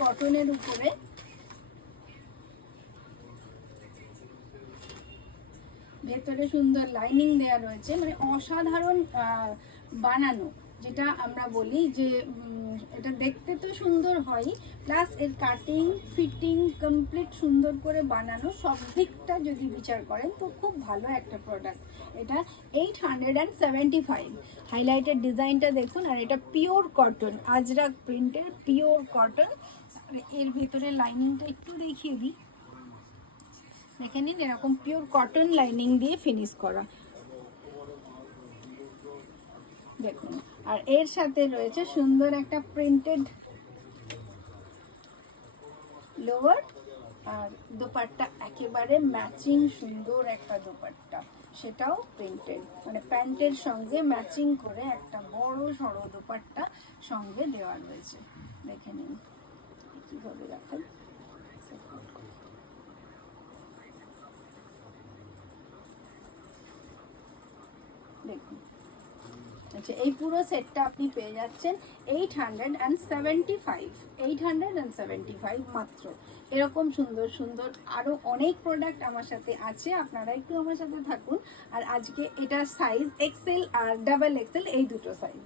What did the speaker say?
কটনের উপরে। ভেতরে সুন্দর লাইনিং দেওয়া রয়েছে, মানে অসাধারণ বানানো, যেটা আমরা বলি যে এটা দেখতে তো সুন্দর হয়, প্লাস এর কাটিং ফিটিং কমপ্লিট সুন্দর করে বানানো, সব দিকটা যদি বিচার করেন তো খুব ভালো একটা প্রোডাক্ট। এটা 875। হাইলাইটেড ডিজাইনটা দেখুন, আর এটা পিওর কটন, আজরাক প্রিন্টের পিওর কটন। এর ভেতরে লাইনিংটা একটু দেখিয়ে দিই, দেখে নিন, এরকম পিওর কটন লাইনিং দিয়ে ফিনিশ করা দেখুন। আর এর সাথে রয়েছে সুন্দর একটা প্রিন্টেড লোয়ার, আর দোপাট্টা একেবারে ম্যাচিং সুন্দর একটা দোপাট্টা, সেটাও প্রিন্টেড, মানে প্যান্টের সঙ্গে ম্যাচিং করে একটা বড় সড়ো দোপাট্টা সঙ্গে দেওয়া রয়েছে। দেখে নিন কিভাবে দেখাই, দেখুন। আচ্ছা, এই পুরো সেটটা আপনি পেয়ে যাচ্ছেন 875 মাত্র। এরকম সুন্দর সুন্দর আরও অনেক প্রোডাক্ট আমার সাথে আছে, আপনারা একটু আমার সাথে থাকুন। আর আজকে এটা সাইজ এক্সেল আর ডাবল এক্সেল, এই দুটো সাইজ।